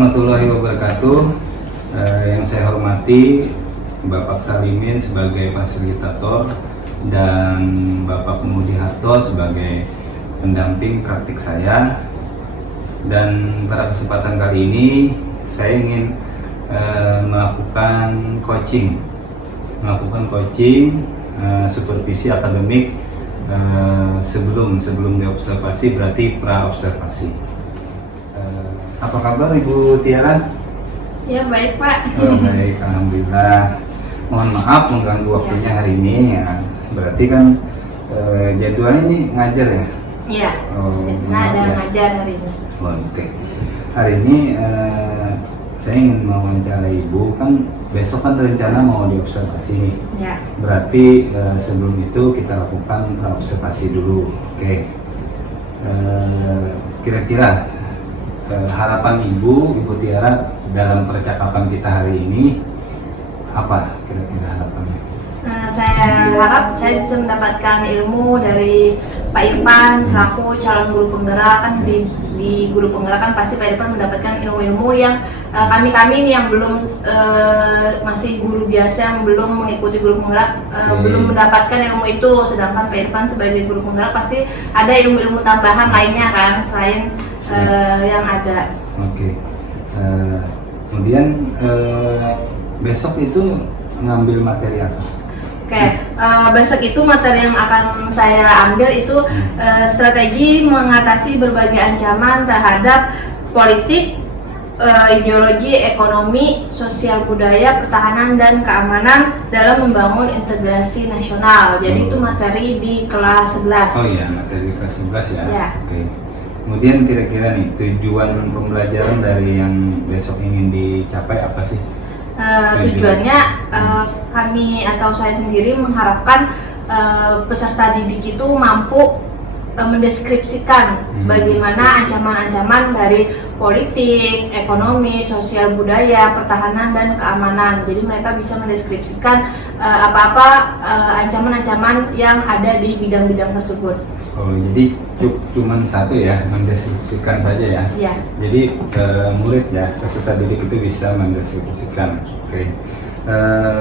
warahmatullahi wabarakatuh. Yang saya hormati Bapak Salimin sebagai fasilitator dan Bapak Pemudi Harto sebagai pendamping praktik saya. Dan pada kesempatan kali ini saya ingin melakukan coaching supervisi akademik sebelum diobservasi, berarti pra observasi. Apa kabar Ibu Tiara? Ya baik Pak. Oh, baik, alhamdulillah. Mohon maaf mengganggu waktunya hari ini ya. Berarti kan jadwalnya ini ngajar ya? Iya. Oh, Ada ya. ngajar hari ini. Oh, oke. Hari ini saya ingin mewawancara Ibu, kan besok kan rencana mau diobservasi nih. Ya. Berarti sebelum itu kita lakukan observasi dulu. Oke. Kira-kira harapan Ibu Tiara dalam percakapan kita hari ini apa kira-kira harapannya? Saya harap saya bisa mendapatkan ilmu dari Pak Irfan selaku calon guru penggerak. Kan di guru penggerak kan pasti Pak Irfan mendapatkan ilmu-ilmu yang kami ini yang belum masih guru biasa, yang belum mengikuti guru penggerak belum mendapatkan ilmu itu. Sedangkan Pak Irfan sebagai guru penggerak pasti ada ilmu-ilmu tambahan lainnya kan selain yang ada. Oke. Kemudian besok itu ngambil materi apa? Oke, besok itu materi yang akan saya ambil itu strategi mengatasi berbagai ancaman terhadap politik, ideologi, ekonomi, sosial budaya, pertahanan, dan keamanan dalam membangun integrasi nasional. Jadi itu materi di kelas 11. Oh iya, materi kelas 11 ya? Ya. Oke. Kemudian kira-kira nih tujuan pembelajaran dari yang besok ingin dicapai apa sih? Tujuannya kami atau saya sendiri mengharapkan peserta didik itu mampu mendeskripsikan bagaimana ancaman-ancaman dari politik, ekonomi, sosial budaya, pertahanan, dan keamanan. Jadi mereka bisa mendeskripsikan apa-apa ancaman-ancaman yang ada di bidang-bidang tersebut. Oh, jadi cuman satu ya, mendeskripsikan saja ya? Iya. Jadi murid ya, peserta didik itu bisa mendeskripsikan. Oke.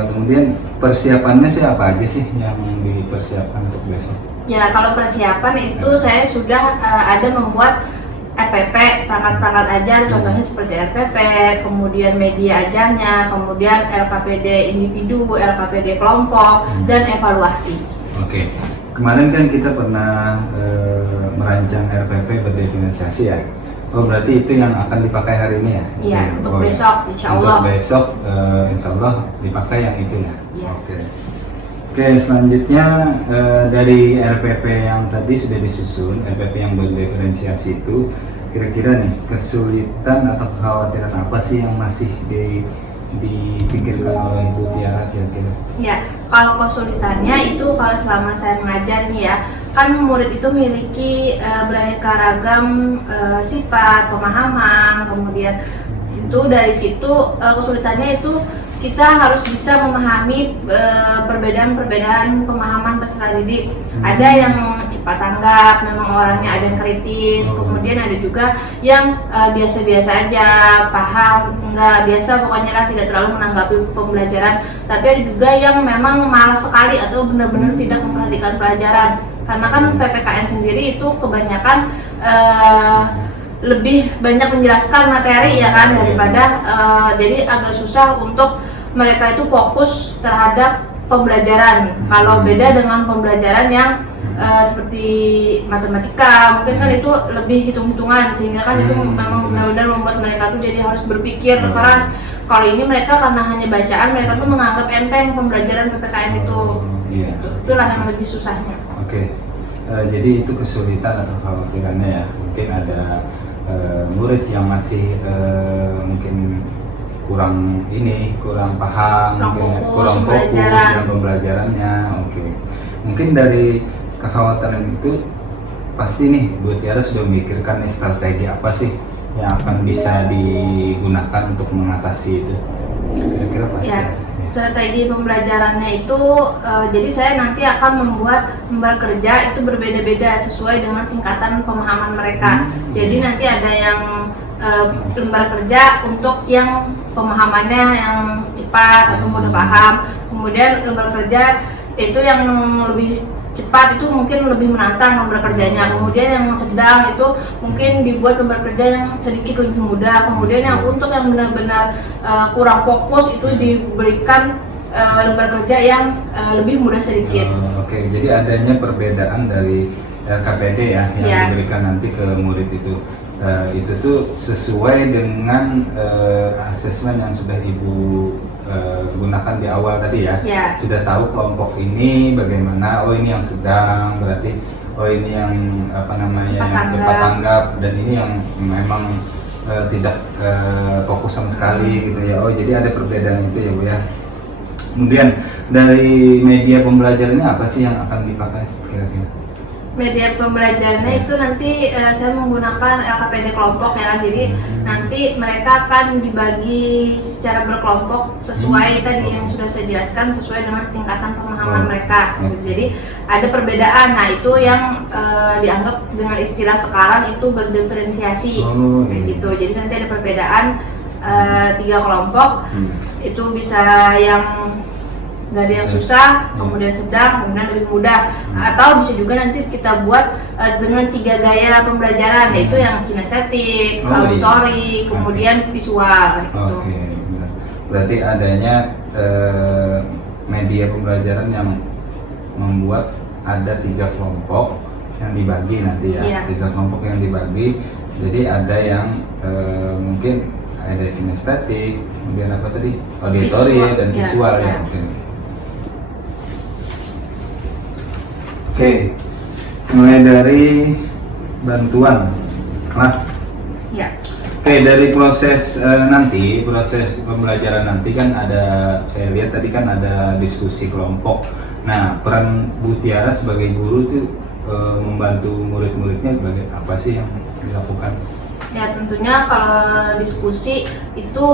Kemudian persiapannya sih apa aja sih yang dipersiapkan untuk besok? Ya, kalau persiapan itu saya sudah ada membuat RPP, perangkat-perangkat ajar, contohnya seperti RPP, kemudian media ajarnya, kemudian LKPD individu, LKPD kelompok, dan evaluasi. Oke. Kemarin kan kita pernah merancang RPP berdiferensiasi ya. Oh, berarti itu yang akan dipakai hari ini ya? Iya, untuk besok, insya Allah. Untuk besok, insya Allah dipakai yang itu ya? Iya. Oke, selanjutnya dari RPP yang tadi sudah disusun, RPP yang berdiferensiasi itu, kira-kira nih kesulitan atau kekhawatiran apa sih yang masih dipikirkan oleh Ibu Tiara kira-kira? Ya, kalau kesulitannya itu kalau selama saya mengajar nih ya, kan murid itu memiliki beraneka ragam sifat, pemahaman, kemudian itu dari situ kesulitannya itu kita harus bisa memahami perbedaan pemahaman peserta didik. Ada yang cepat tanggap, memang orangnya ada yang kritis, kemudian ada juga yang biasa-biasa aja, paham, nggak biasa, pokoknya lah tidak terlalu menanggapi pembelajaran. Tapi ada juga yang memang malas sekali atau benar-benar tidak memperhatikan pelajaran. Karena kan PPKN sendiri itu kebanyakan lebih banyak menjelaskan materi ya kan daripada jadi agak susah untuk mereka itu fokus terhadap pembelajaran. Kalau beda dengan pembelajaran yang seperti matematika, mungkin kan itu lebih hitung-hitungan, sehingga kan itu memang benar-benar membuat mereka tuh jadi harus berpikir keras. Kalau ini mereka karena hanya bacaan, mereka tuh menganggap enteng pembelajaran PPKN itu. Itulah yang lebih susahnya. Oke. Jadi itu kesulitan atau kekhawatirannya ya. Mungkin ada murid yang masih mungkin kurang paham, kurang fokus dalam pembelajarannya. Oke. Mungkin dari kekhawatiran itu pasti nih Bu Tiara sudah memikirkan nih strategi apa sih yang akan bisa digunakan untuk mengatasi itu. Kira-kira pasti. Ya, strategi pembelajarannya itu jadi saya nanti akan membuat lembar kerja itu berbeda-beda sesuai dengan tingkatan pemahaman mereka. Jadi nanti ada yang lembar kerja untuk yang pemahamannya yang cepat atau mudah paham. Kemudian lembar kerja itu yang lebih cepat itu mungkin lebih menantang lembar kerjanya. Kemudian yang sedang itu mungkin dibuat lembar kerja yang sedikit lebih mudah. Kemudian yang untuk yang benar-benar kurang fokus itu diberikan lembar kerja yang lebih mudah sedikit. Oke, jadi adanya perbedaan dari KPD ya yang diberikan nanti ke murid itu. Itu tuh sesuai dengan asesmen yang sudah Ibu gunakan di awal tadi ya. Sudah tahu kelompok ini bagaimana, oh ini yang sedang, berarti oh ini yang apa namanya yang cepat tanggap, dan ini yang memang tidak fokus sama sekali gitu ya. Oh jadi ada perbedaan itu ya Bu ya. Kemudian dari media pembelajarannya apa sih yang akan dipakai kira-kira? Media pembelajarannya itu nanti saya menggunakan LKPD kelompok ya, jadi nanti mereka akan dibagi secara berkelompok sesuai tadi yang sudah saya jelaskan, sesuai dengan tingkatan pemahaman mereka. Jadi ada perbedaan, nah itu yang dianggap dengan istilah sekarang itu berdiferensiasi kayak gitu. Jadi nanti ada perbedaan 3 kelompok, itu bisa yang dari yang susah, kemudian sedang, kemudian lebih mudah, atau bisa juga nanti kita buat dengan 3 gaya pembelajaran, yaitu yang kinestetik, auditorik, kemudian visual gitu. Oke, berarti adanya media pembelajaran yang membuat ada 3 kelompok yang dibagi nanti ya, 3 kelompok yang dibagi. Jadi ada yang mungkin ada kinestetik, kemudian apa tadi, auditorik dan visual ya mungkin. Oke, mulai dari bantuan. Oke, dari proses nanti, proses pembelajaran nanti kan ada, saya lihat tadi kan ada diskusi kelompok. Nah, peran Bu Tiara sebagai guru itu membantu murid-muridnya sebagai apa sih yang dilakukan? Ya tentunya kalau diskusi itu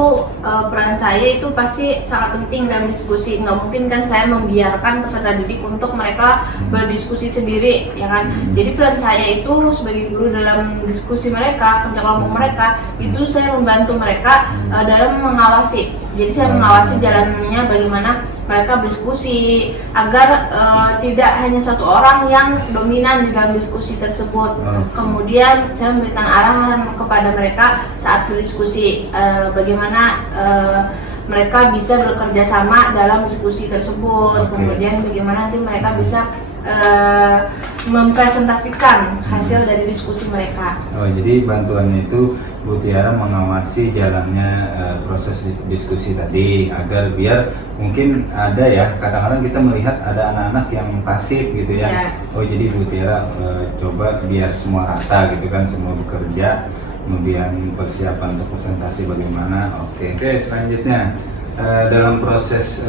peran saya itu pasti sangat penting dalam diskusi. Nggak mungkin kan saya membiarkan peserta didik untuk mereka berdiskusi sendiri, ya kan? Jadi peran saya itu sebagai guru dalam diskusi mereka, kerja kelompok mereka, itu saya membantu mereka dalam mengawasi. Jadi saya mengawasi jalannya bagaimana mereka berdiskusi agar tidak hanya satu orang yang dominan di dalam diskusi tersebut. Kemudian saya memberikan arahan kepada mereka saat berdiskusi bagaimana mereka bisa bekerja sama dalam diskusi tersebut. Kemudian bagaimana nanti mereka bisa mempresentasikan hasil dari diskusi mereka. Oh, jadi bantuannya itu Bu Tiara mengawasi jalannya proses diskusi tadi, agar biar mungkin ada ya, kadang-kadang kita melihat ada anak-anak yang pasif gitu ya. Oh jadi Bu Tiara coba biar semua rata gitu kan, semua bekerja, kemudian persiapan untuk presentasi bagaimana. Oke, selanjutnya dalam proses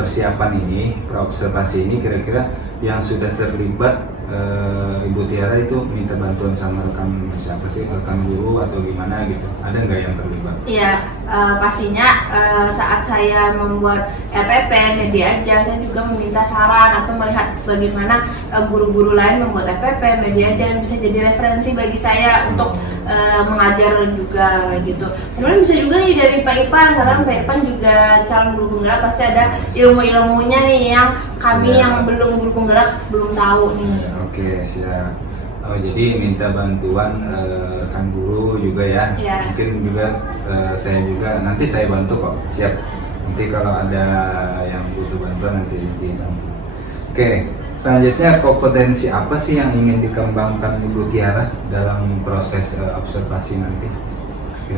persiapan ini, observasi ini, kira-kira yang sudah terlibat Ibu Tiara itu minta bantuan sama rekan siapa sih, rekan guru atau gimana gitu, ada nggak yang terlibat? Iya, pastinya saat saya membuat RPP media ajar, saya juga meminta saran atau melihat bagaimana guru-guru lain membuat RPP media ajar yang bisa jadi referensi bagi saya untuk mengajar juga gitu. Kemudian bisa juga nih dari Pak Ipan, karena Pak Ipan juga calon guru penggerak, pasti ada ilmu-ilmunya nih yang kami yang belum guru penggerak belum tahu nih. Oke, siap. Oh, jadi minta bantuan rekan guru juga ya. Mungkin juga saya juga nanti saya bantu kok. Siap. Nanti kalau ada yang butuh bantuan nanti dibantu. Oke, selanjutnya kompetensi apa sih yang ingin dikembangkan Ibu Tiara dalam proses observasi nanti?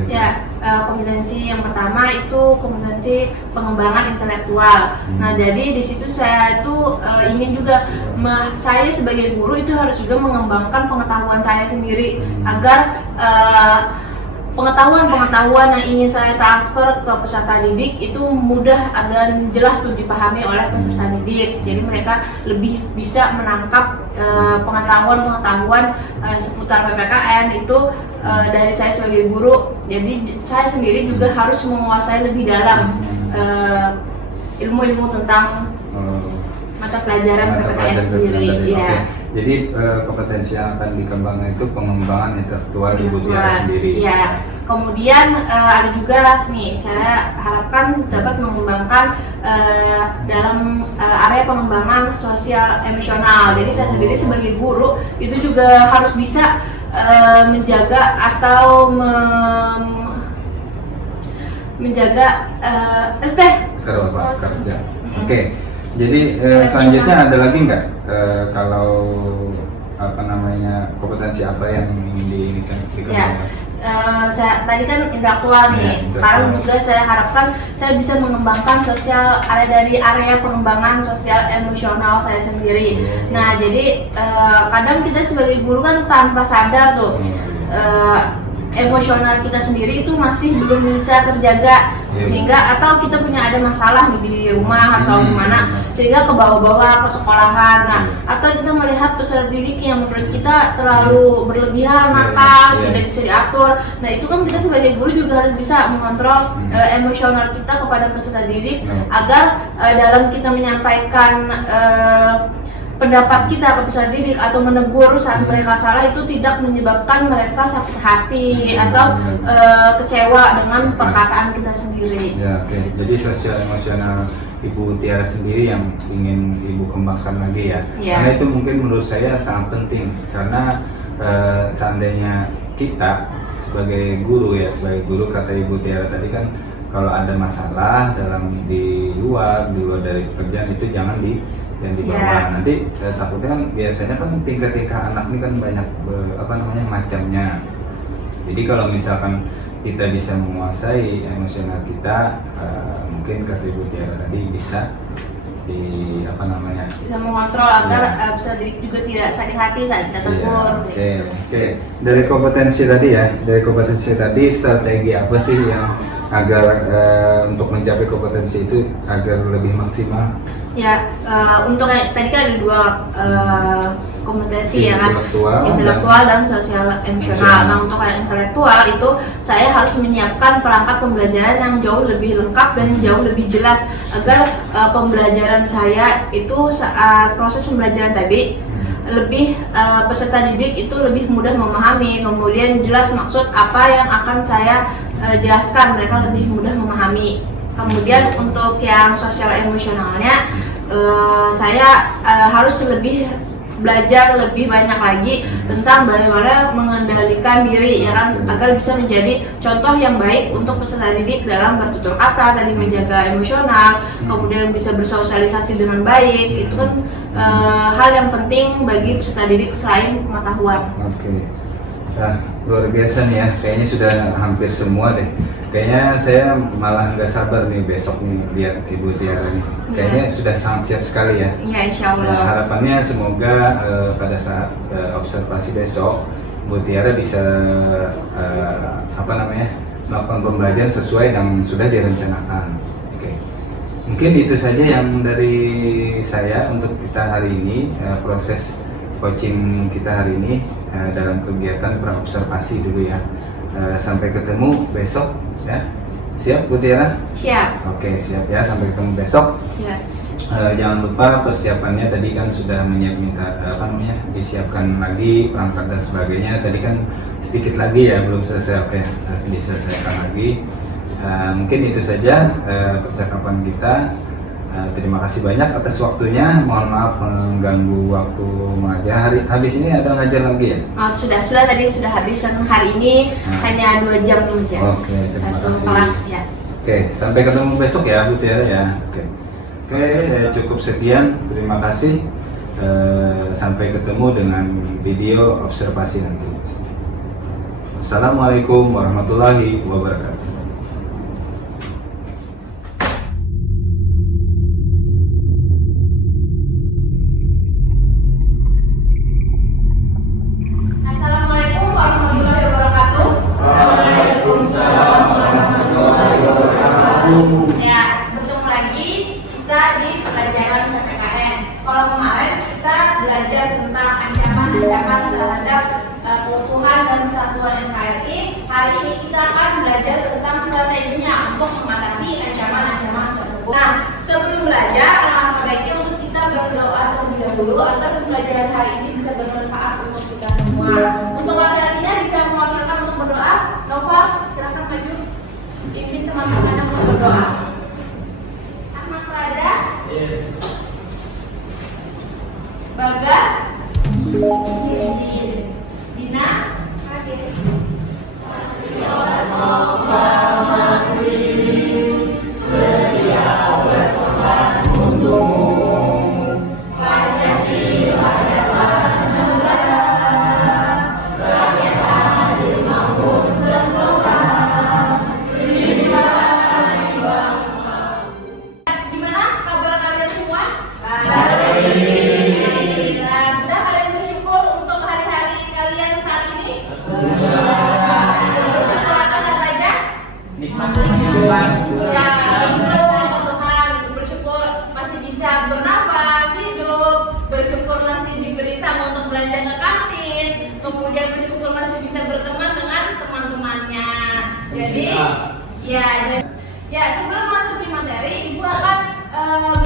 Ya, kompetensi yang pertama itu kompetensi pengembangan intelektual. Nah, jadi di situ saya itu ingin juga saya sebagai guru itu harus juga mengembangkan pengetahuan saya sendiri agar pengetahuan yang ingin saya transfer ke peserta didik itu mudah dan jelas tuh dipahami oleh peserta didik. Jadi mereka lebih bisa menangkap pengetahuan seputar PPKN itu dari saya sebagai guru. Jadi saya sendiri juga harus menguasai lebih dalam ilmu-ilmu tentang mata pelajaran PPKN sendiri. Ya. Jadi kompetensi yang akan dikembangkan itu pengembangan intelektual Ibu Tiara sendiri. Iya. Kemudian ada juga nih, saya harapkan dapat mengembangkan dalam area pengembangan sosial emosional. Jadi saya sendiri sebagai guru itu juga harus bisa menjaga atau menjaga kerja. Oke. Jadi selanjutnya ada lagi nggak kalau apa namanya kompetensi apa yang ingin dikembangkan? Saya tadi kan intelektual nih. Sekarang juga saya harapkan saya bisa mengembangkan sosial dari area pengembangan sosial emosional saya sendiri. Nah, jadi kadang kita sebagai guru kan tanpa sadar tuh emosional kita sendiri itu masih belum bisa terjaga, sehingga atau kita punya ada masalah di rumah atau gimana sehingga ke bawah-bawah ke sekolahan. Nah, atau kita melihat peserta didik yang menurut kita terlalu berlebihan, nakal, tidak bisa diatur. Nah, itu kan kita sebagai guru juga harus bisa mengontrol emosional kita kepada peserta didik agar dalam kita menyampaikan pendapat kita ke peserta didik atau menegur saat mereka salah itu tidak menyebabkan mereka sakit hati atau kecewa dengan perkataan kita sendiri. Ya, oke. Jadi sosial emosional Ibu Tiara sendiri yang ingin Ibu kembangkan lagi ya. Karena itu mungkin menurut saya sangat penting karena seandainya kita sebagai guru kata Ibu Tiara tadi kan kalau ada masalah di luar dari pekerjaan itu jangan dibawa. Nanti takutnya kan biasanya kan tingkah anak ini kan banyak macamnya. Jadi kalau misalkan kita bisa menguasai emosional kita, mungkin kata Ibu Tiara tadi bisa bisa mengontrol agar peserta didik juga tidak sakit hati saat kita tegur. Oke. Dari kompetensi tadi strategi apa sih yang agar untuk mencapai kompetensi itu agar lebih maksimal? Ya, untuk tadi kan ada dua kompetensi ya kan, intelektual dan sosial emosional. Nah, untuk yang intelektual itu saya harus menyiapkan perangkat pembelajaran yang jauh lebih lengkap dan jauh lebih jelas agar pembelajaran saya itu saat proses pembelajaran tadi lebih peserta didik itu lebih mudah memahami, kemudian jelas maksud apa yang akan saya jelaskan, mereka lebih mudah memahami. Kemudian untuk yang sosial emosionalnya saya harus belajar lebih banyak lagi tentang bagaimana mengendalikan diri ya kan, agar bisa menjadi contoh yang baik untuk peserta didik dalam bertutur kata, tadi menjaga emosional, kemudian bisa bersosialisasi dengan baik. Itu kan hal yang penting bagi peserta didik selain pengetahuan. Oke. Nah, luar biasa nih ya, kayaknya sudah hampir semua deh. Kayaknya saya malah nggak sabar nih besok nih lihat Ibu Tiara nih. Kayaknya sudah sangat siap sekali ya. Iya, insya Allah. Nah, harapannya semoga pada saat observasi besok Bu Tiara bisa melakukan pembelajaran sesuai yang sudah direncanakan. Oke. Mungkin itu saja yang dari saya untuk kita hari ini, proses coaching kita hari ini dalam kegiatan praobservasi dulu ya. Sampai ketemu besok ya. Siap Bu Tiara? Siap. Oke, siap ya, sampai ketemu besok. Ya. Jangan lupa persiapannya tadi kan sudah disiapkan lagi perangkat dan sebagainya. Tadi kan sedikit lagi ya, belum selesai. Oke, harus diselesaikan lagi. Mungkin itu saja percakapan kita. Terima kasih banyak atas waktunya. Mohon maaf mengganggu waktu mengajar. Habis ini ada ngajar lagi ya? Oh, sudah tadi sudah habis. Hari ini hanya 2 jam saja. Oke, terima kasih. Kelas ya. Oke, sampai ketemu besok ya Bu Tiara ya. Oke, saya cukup sekian. Terima kasih. Sampai ketemu dengan video observasi nanti. Assalamualaikum warahmatullahi wabarakatuh. Ya, bertemu lagi kita di pelajaran PPKN. Kalau kemarin kita belajar tentang ancaman-ancaman terhadap keutuhan dan kesatuan NKRI, hari ini kita akan belajar tentang strateginya untuk mengatasi ancaman-ancaman tersebut. Nah, sebelum belajar, alangkah baiknya untuk kita berdoa terlebih dahulu agar pembelajaran hari ini bisa bermanfaat untuk kita semua. Untuk laki-lakinya bisa mewakilkan untuk berdoa. Nova, silakan maju. Pimpin teman-temannya untuk berdoa. Ahmad Praja, Bagas, Dina, gimana kabar kalian semua? Alhamdulillah. Sudah kalian bersyukur untuk hari-hari kalian saat ini? Bersyukur atas apa aja? Nikmat kehidupan. Ya, bersyukur Tuhan, bersyukur masih bisa bernafas, hidup, bersyukur masih diberi sama untuk belanja ke kantin, kemudian bersyukur masih bisa berteman dengan teman-temannya. Jadi, ya sebelum masuk di materi, Ibu akan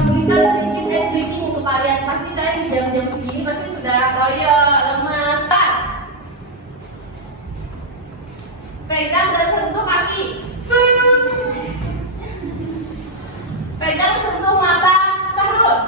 memberikan sedikit ice breaking untuk kalian. Pasti kalian di jam-jam segini pasti sudah royal, lemas. Pegang dan sentuh kaki. Pegang sentuh mata Sahrul.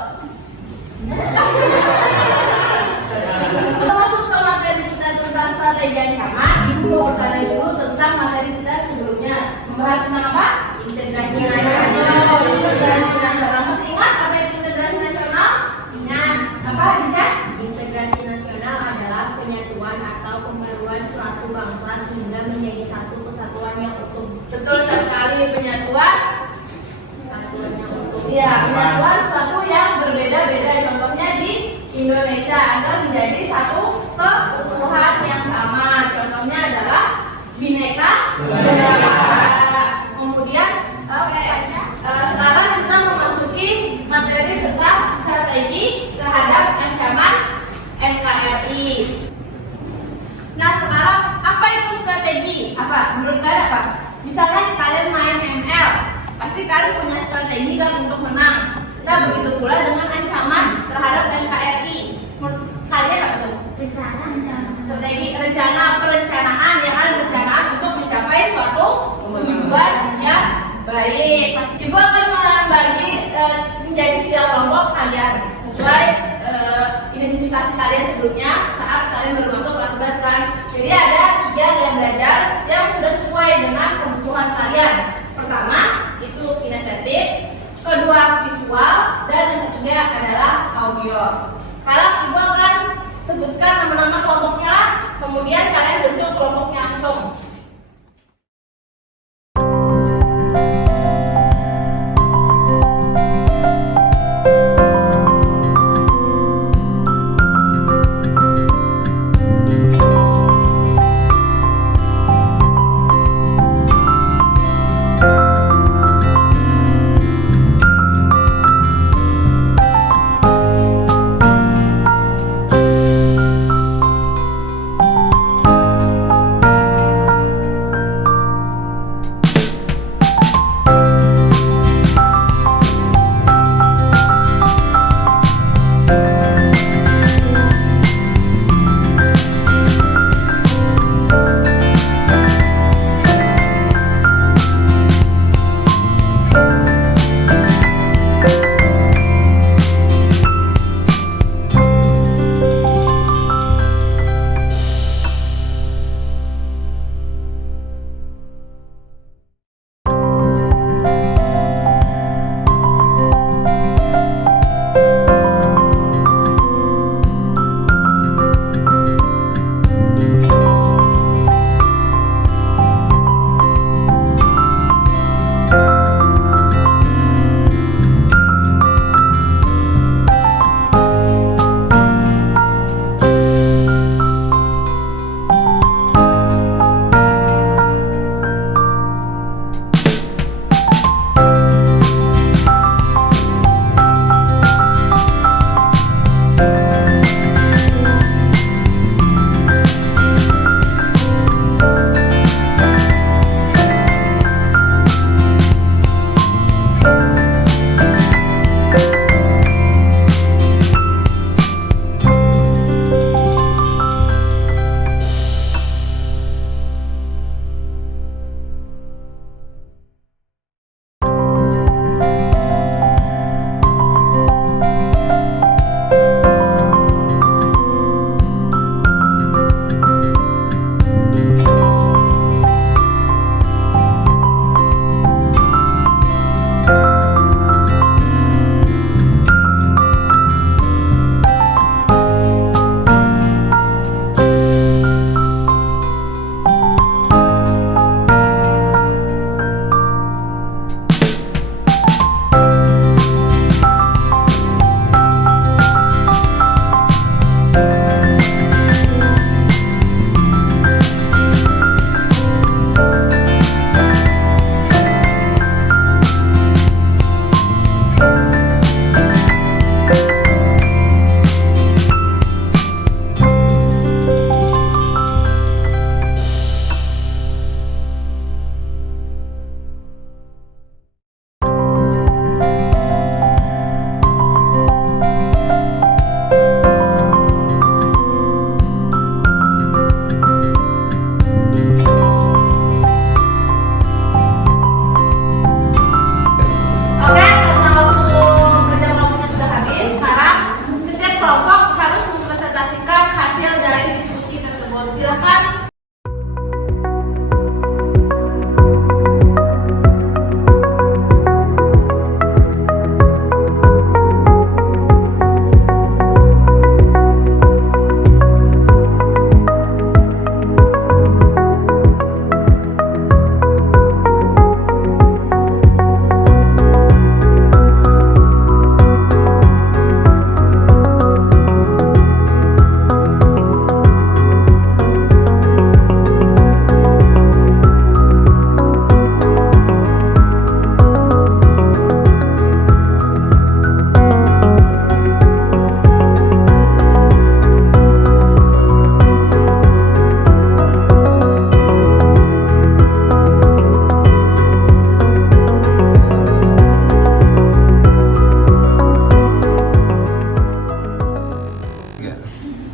Masuk ke materi kita tentang strategi ancaman, Ibu mau bertanya dulu tentang materi kita sebelumnya. Membahas tentang apa? Integrasi nasional. Integrasi nasional. Masih ingat apa itu integrasi nasional? Ingat, Apa Dija? integrasi nasional adalah penyatuan atau pembaruan suatu bangsa sehingga menjadi satu kesatuan yang utuh. Betul sekali, penyatuan. Kesatuan yang utuh. Iya, penyatuan suatu yang berbeda-beda. Contohnya di Indonesia agar menjadi satu keutuhan yang sama. Contohnya adalah Bhinneka Tunggal Ika. Kemudian, sekarang kita memasuki materi tentang strategi terhadap ancaman NKRI. Nah, sekarang apa itu strategi? Apa? Menurut kalian apa? Misalnya kalian main ML, pasti kalian punya strategi kan untuk menang. Nah, begitu pula dengan ancaman terhadap NKRI. Menurut kalian apa tuh? Strategi perencanaan ya kan, perencanaan untuk mencapai suatu tujuan yang baik. Pasti Ibu akan membagi menjadi 3 kelompok kalian sesuai identifikasi kalian sebelumnya saat kalian baru masuk kelas 11 kan. Jadi ada 3 yang belajar yang sudah sesuai dengan kebutuhan kalian. Pertama itu kinestetik, kedua visual, dan yang ketiga adalah audio. Sekarang Ibu akan sebutkan nama-nama kelompoknya lah, kemudian kalian bentuk kelompoknya langsung. Silakan.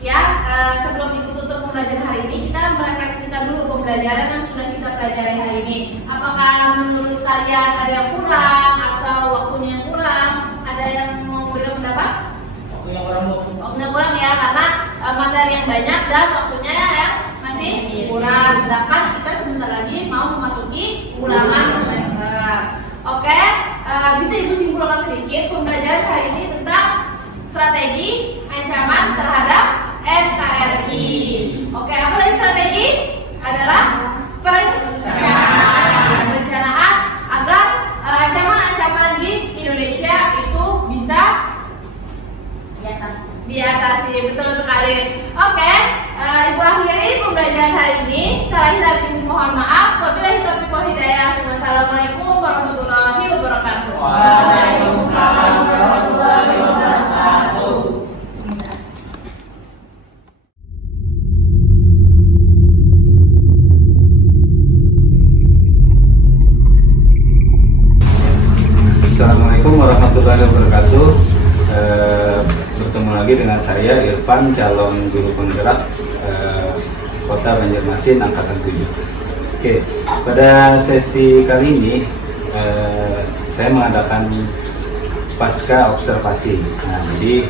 Ya, sebelum ikut tutup pembelajaran hari ini, kita merefleksikan dulu pembelajaran yang sudah kita pelajari hari ini. Apakah menurut kalian ada yang kurang atau waktunya yang kurang? Ada yang mau memberikan pendapat? Waktunya kurang, Bu. Waktunya kurang ya, karena materi yang banyak dan waktunya yang masih kurang. Sedangkan kita sebentar lagi mau memasuki ulangan semester. Oke, bisa Ibu simpulkan sedikit pembelajaran hari ini tentang strategi ancaman terhadap NKRI. Oke, apa tadi strategi? Adalah perencanaan agar ancaman-ancaman di Indonesia itu bisa diatasi. Betul sekali. Oke, Ibu akhiri pembelajaran hari ini. Salah hilaf mohon maaf. Wabillahi taufiq wal hidayah. Wassalamualaikum warahmatullahi wabarakatuh. Waalaikumsalam warahmatullahi wabarakatuh. Assalamualaikum warahmatullahi wabarakatuh. Bertemu lagi dengan saya Irfan, calon juru penggerak Kota Banjarmasin angkatan 7. Oke, pada sesi kali ini saya mengadakan pasca observasi. Nah, jadi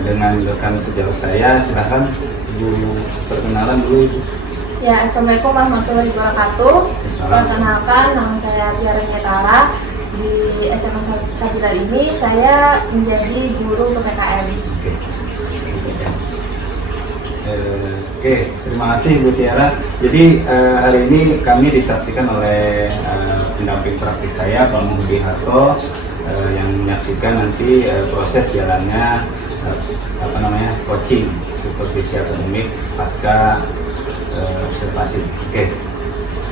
dengan rekan sejauh saya, silahkan Ibu perkenalan dulu. Ibu. Ya, Assalamualaikum warahmatullahi wabarakatuh. Perkenalkan, nama saya Tiara Nyetara. Di SMA Sabila ini saya menjadi guru PPKM. Oke, terima kasih Bu Tiara. Jadi hari ini kami disaksikan oleh pendamping praktik saya, Pak Muhdi Harto, yang menyaksikan nanti proses jalannya coaching supervisi akademik pasca observasi. Oke,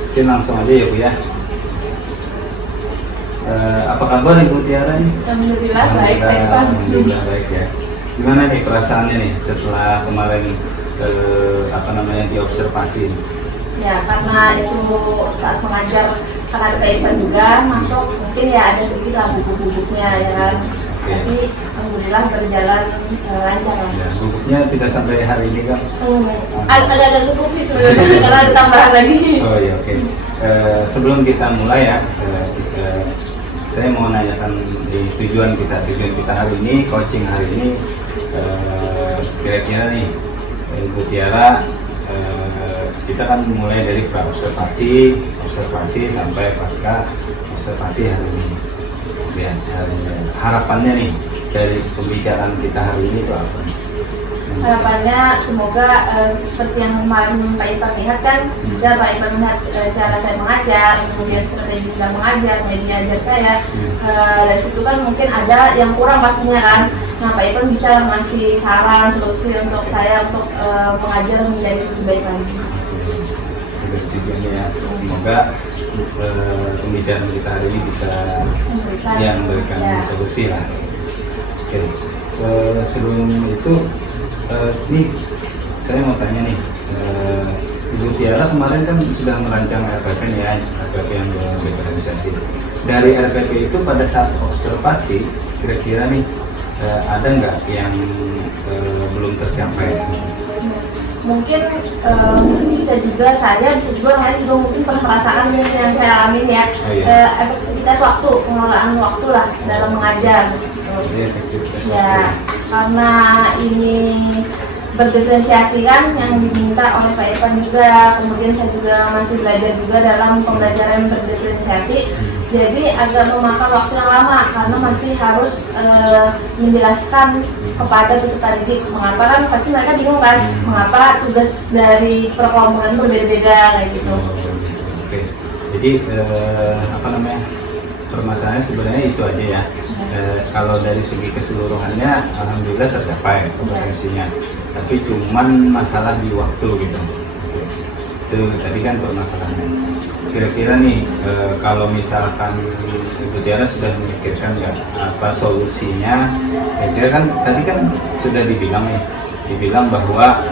mungkin langsung aja ya Bu ya. Apa kabar Ibu Tiara nih? Alhamdulillah baik, Pak. Alhamdulillah baik ya. Gimana nih perasaannya nih setelah kemarin diobservasi? Ya, karena itu saat mengajar kan ada Pak Irfan juga masuk, mungkin ya ada sedikit lah buku-bukunya ya kan. Oke. Tapi alhamdulillah berjalan lancar lah. Ya, bukunya tidak sampai hari ini kan? Agak-agak gugup sih sebenarnya karena ada tambahan lagi. Oh iya, oke. Sebelum kita mulai ya, saya mau nanyakan di tujuan kita hari ini, coaching hari ini, kira-kira nih Ibu Tiara, kita kan mulai dari observasi sampai pasca observasi hari ini. Ya, harapannya nih dari pembicaraan kita hari ini itu apa? Harapannya semoga seperti yang kemarin Pak Irfan lihat kan, bisa Pak Irfan melihat cara saya mengajar, kemudian strategi saya mengajar, media ajar saya. Dari situ kan mungkin ada yang kurang pastinya kan. Nah, Pak Irfan bisa ngasih saran, solusi untuk saya untuk mengajar menjadi lebih baik lagi. Ya, semoga pembicaraan kita hari ini bisa memberikan solusi lah. Oke. Sebelum itu ini saya mau tanya nih, Ibu Tiara kemarin kan sudah merancang RPP ya, RPP yang berorganisasi. Dari RPP itu pada saat observasi, kira-kira nih ada nggak yang belum tercapai? Mungkin bisa juga lain juga mungkin pernah merasakan yang saya alami ya. Oh, iya. Efektivitas waktu, pengelolaan waktu lah dalam mengajar. Jadi efektivitas Ya, waktu. karena ini berdiferensiasi kan yang diminta oleh Pak Irfan juga. Kemudian saya juga masih belajar juga dalam pembelajaran berdiferensiasi. Jadi agak memakan waktu yang lama karena masih harus menjelaskan kepada peserta didik mengapa, kan pasti mereka bingung kan mengapa tugas dari perkelompokan berbeda-beda kayak gitu. Oke. Jadi apa namanya, permasalahannya sebenarnya itu aja ya. Kalau dari segi keseluruhannya alhamdulillah tercapai kompetensinya, tapi cuman masalah di waktu gitu. Itu tadi kan permasalahannya. Kira-kira nih kalau misalkan Ibu Tiara sudah memikirkan ya apa solusinya, kira-kira kan tadi kan sudah dibilang bahwa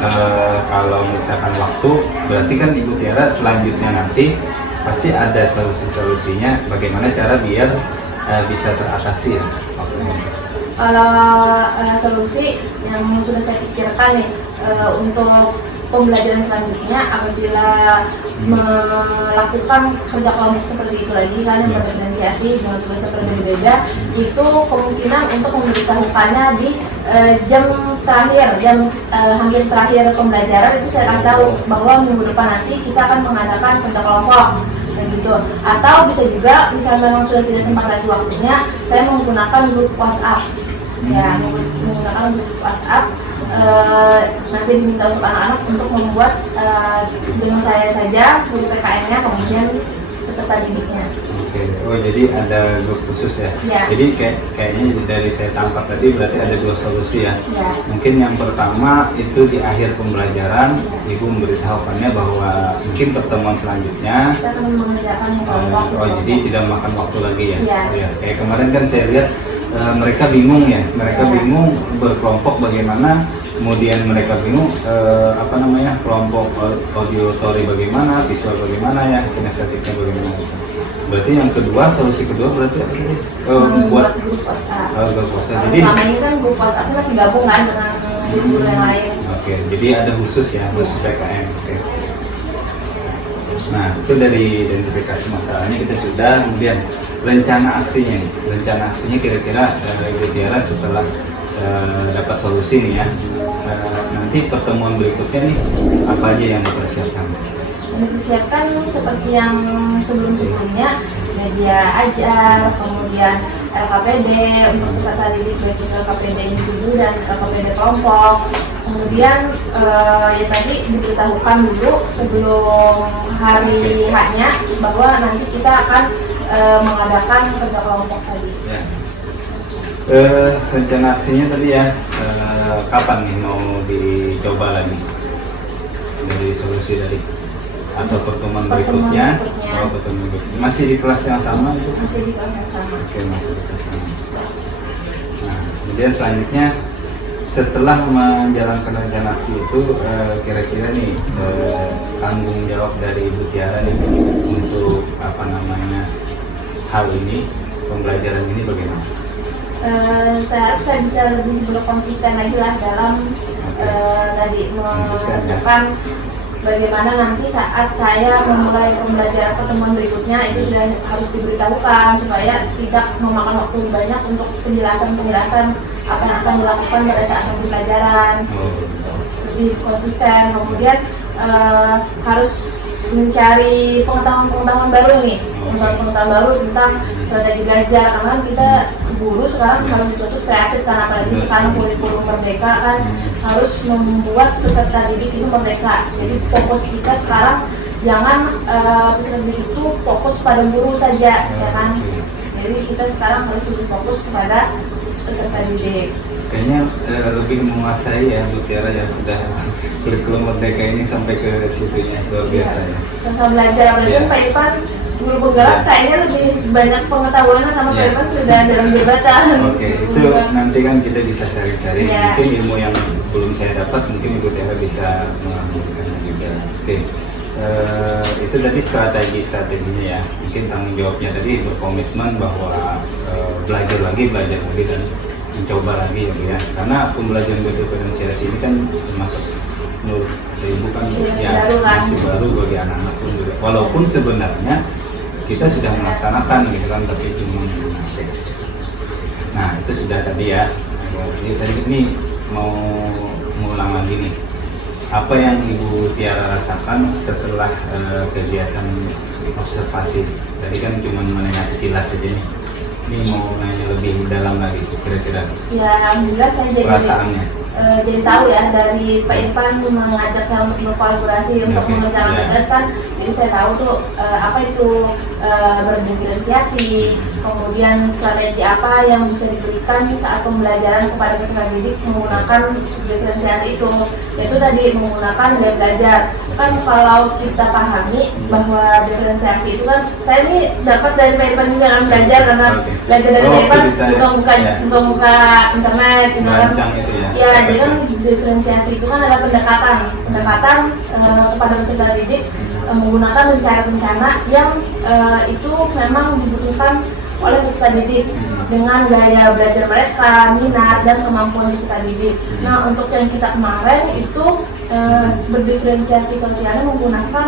kalau misalkan waktu berarti kan Ibu Tiara selanjutnya nanti pasti ada solusi-solusinya bagaimana cara biar bisa teratasi ya waktunya. Kalau solusi yang sudah saya pikirkan nih untuk pembelajaran selanjutnya apabila melakukan kerja kelompok seperti itu lagi kan yang berdiferensiasi dengan tugas seperti berbeda, itu kemungkinan untuk memberitahukannya di jam terakhir, hampir terakhir pembelajaran itu saya kasih tahu bahwa minggu depan nanti kita akan mengadakan kerja kelompok gitu. Atau bisa juga misalnya memang sudah tidak sempat lagi waktunya, saya menggunakan grup WhatsApp ya, menggunakan grup WhatsApp. Nanti diminta untuk anak-anak untuk membuat dengan saya saja guru PKN-nya, kemudian peserta didiknya. Oke. Oh jadi ada grup khusus ya? Ya. Jadi kayaknya dari saya tangkap tadi berarti ada dua solusi ya? Ya. Mungkin yang pertama itu di akhir pembelajaran Ibu memberitahukannya bahwa mungkin pertemuan selanjutnya Kita akan mengerjakan kelompok. jadi tidak makan waktu lagi ya? Ya. Oh, ya. Kayak kemarin kan saya lihat mereka bingung ya, bingung berkelompok bagaimana, kemudian mereka bingung apa namanya, kelompok auditory bagaimana, visual bagaimana ya, kinestetiknya bagaimana. Berarti yang kedua, solusi kedua berarti apa sih? Membuat grup WhatsApp. Grup WhatsApp. Nah, Jadi selama ini kan grup WhatsApp masih gabung kan dengan guru-guru yang lain. oke, jadi ada khusus ya, khusus PKN. Oke. Nah, itu dari identifikasi masalahnya kita sudah, kemudian rencana aksinya nih. Rencana aksinya kira-kira Ibu Tiara setelah dapat solusi nih ya, nanti pertemuan berikutnya nih apa aja yang dipersiapkan? Dipersiapkan seperti yang sebelum-sebelumnya, media ajar, kemudian LKPD untuk peserta didik baik itu LKPD individu dan LKPD kelompok. Kemudian ya tadi diberitahukan dulu sebelum hari H-nya bahwa nanti kita akan mengadakan kerja kelompok tadi. Ya. Rencana aksinya tadi ya, kapan nih mau dicoba lagi dari solusi tadi? Atau pertemuan berikutnya? Oh, pertemuan berikutnya. Masih di kelas yang sama itu? Masih di kelas yang sama. Oke, masih di kelas yang sama. Nah, kemudian selanjutnya setelah menjalankan rencana aksi itu kira-kira nih tanggung jawab dari Ibu Tiara nih untuk apa namanya hal ini, pembelajaran ini bagaimana? Saya bisa lebih berkonsisten lagi lah dalam tadi menentukan bagaimana nanti saat saya memulai pembelajaran pertemuan berikutnya itu sudah harus diberitahukan supaya tidak memakan waktu banyak untuk penjelasan apa yang akan dilakukan pada saat pembelajaran. Lebih konsisten, kemudian harus mencari pengetahuan baru nih, pengetahuan baru tentang strategi belajar, karena kita guru sekarang harus betul kreatif karena apalagi sekarang kurikulum merdeka kan harus membuat peserta didik itu merdeka. Jadi fokus kita sekarang jangan peserta didik itu fokus pada guru saja, ya kan? Jadi kita sekarang harus lebih fokus kepada peserta didik. Kayaknya lebih menguasai ya Bu Tiara yang sudah kurikulum merdeka ini sampai ke situnya, luar biasa ya. Sama belajar, apalagi Ya. Pak Irfan guru penggerak kayaknya lebih banyak pengetahuannya sama Pak Ya. Irfan sudah dalam jabatan. Oke, itu nanti kan kita bisa cari-cari. Ya. Mungkin ilmu yang belum saya dapat, mungkin Ibu Tiara bisa mengambilkannya juga. Oke, itu tadi strateginya ya. Mungkin tanggung jawabnya tadi berkomitmen bahwa belajar lagi dan mencoba lagi ya. Karena pembelajaran berdiferensiasi ini kan termasuk menurut Ibu kan ya baru kan? masih baru bagi anak-anak pun juga. Walaupun sebenarnya kita sudah melaksanakan gitu kan, tapi cuma nah itu sudah tadi ya. Jadi tadi ini mau mengulang lagi nih. Apa yang Ibu Tiara rasakan setelah kegiatan observasi? Tadi kan cuma menanya sekilas saja nih. Ini mau nanya lebih dalam lagi kira-kira Ya, alhamdulillah saya perasaannya. jadi tahu ya dari Pak Irfan mengajak saya untuk berkolaborasi untuk Oke, mengerjakan ya. tugas kan, jadi saya tahu tuh apa itu berdiferensiasi, kemudian strategi apa yang bisa diberikan saat pembelajaran kepada peserta didik menggunakan diferensiasi itu, yaitu tadi menggunakan gaya belajar. Kan kalau kita pahami bahwa diferensiasi itu kan, saya ini dapat dari Pak Irfan juga dalam belajar karena Oke. belajar dari Oh, Pak Irfan kita- buka ya. internet gitu kan. Merancang itu ya. Ya, jadi kan diferensiasi itu kan ada pendekatan kepada peserta didik menggunakan rencana-rencana yang itu memang dibutuhkan oleh peserta didik dengan gaya belajar mereka, minat dan kemampuan peserta didik. Nah, untuk yang kita kemarin itu berdiferensiasi sosialnya menggunakan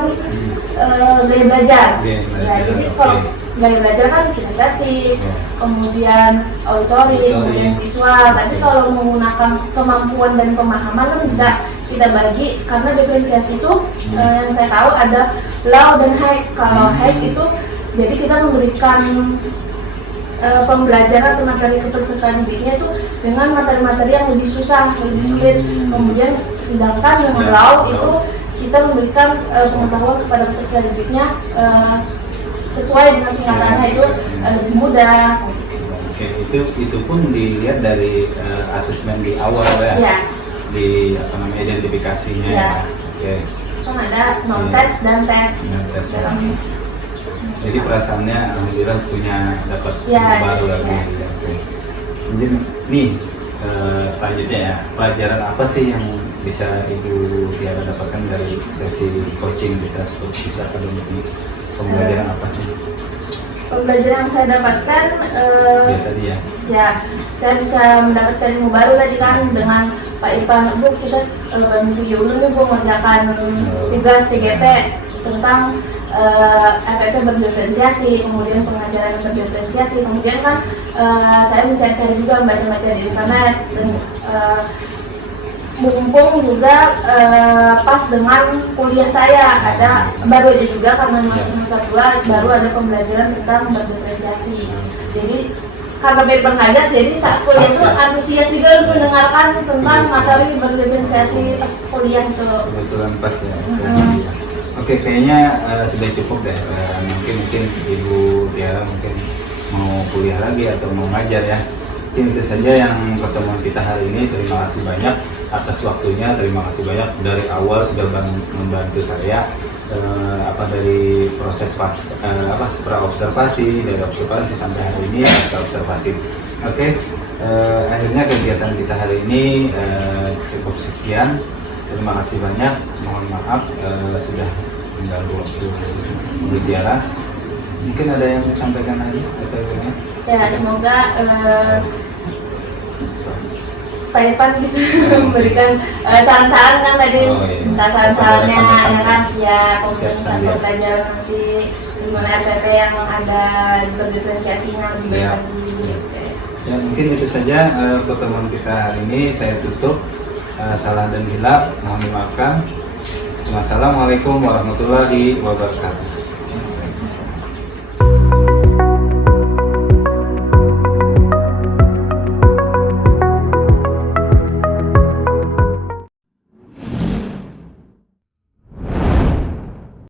gaya belajar. Gaya Ya, belajar, jadi oke. kalau gaya belajar kan kinestetik, Ya. kemudian auditorik, Auditorik. kemudian visual. Tapi kalau menggunakan kemampuan dan pemahaman kan bisa kita bagi, karena diferensiasi itu yang saya tahu ada low dan high. Kalau high itu jadi kita memberikan pembelajaran atau materi ke peserta didiknya itu dengan materi-materi yang lebih susah, lebih sulit. Kemudian sedangkan yang Ya, low low. itu kita memberikan pengetahuan kepada peserta didiknya sesuai dengan tingkatannya, itu lebih mudah. Oke, itu pun dilihat dari asesmen di awal ya. Ya, Di apa namanya identifikasinya ya. Ya. Oke. kan ada non tes dan tes Non-tes. dalam. Jadi perasaannya alhamdulillah punya dapat Ya, ilmu baru ya. lagi. Ya. Oke. Mungkin nih selanjutnya ya, pelajaran apa sih yang bisa Ibu Tiara dapatkan dari sesi coaching kita seperti bisa akademik ini? Pembelajaran apa sih? Pembelajaran yang saya dapatkan Ya tadi ya. ya, saya bisa mendapatkan ilmu baru tadi kan dengan Pak Irfan. Bu, kita bantu Yulun nih Bu mengerjakan tugas TGP tentang FFP berdiferensiasi, kemudian pengajaran berdiferensiasi. Kemudian kan saya mencari-cari juga, membaca-baca di internet, dan mumpung juga pas dengan kuliah saya ada baru aja juga karena masuk semester 2 baru ada pembelajaran tentang berdiferensiasi. Jadi karena Irfan ngajak, jadi saat kuliah itu antusias juga mendengarkan tentang materi berdiferensiasi pas kuliah itu. Kebetulan pas ya. Mm-hmm. Oke, kayaknya sudah cukup deh. Mungkin Ibu Tiara mungkin mau kuliah lagi atau mau ngajar ya. Mungkin itu saja yang pertemuan kita hari ini. Terima kasih banyak atas waktunya. Terima kasih banyak dari awal sudah membantu saya dari proses pra-observasi, dari observasi sampai hari ini kita observasi. Oke, akhirnya kegiatan kita hari ini cukup sekian. Terima kasih banyak. Mohon maaf sudah mengganggu waktu Ibu Tiara. Mungkin ada yang mau disampaikan lagi atau gimana? Ya, semoga Pak Irfan bisa memberikan saran-saran kan tadi, Oh, iya. minta saran-sarannya Tanda-tanda. ya kan, ya kemudian Siap, saat Sandi. pembelajaran nanti gimana FPP yang ada berdiferensiasinya lebih baik Siap. lagi. Ya mungkin itu saja pertemuan kita hari ini. Saya tutup. Salah dan hilaf mohon dimaafkan. Wassalamualaikum warahmatullahi wabarakatuh.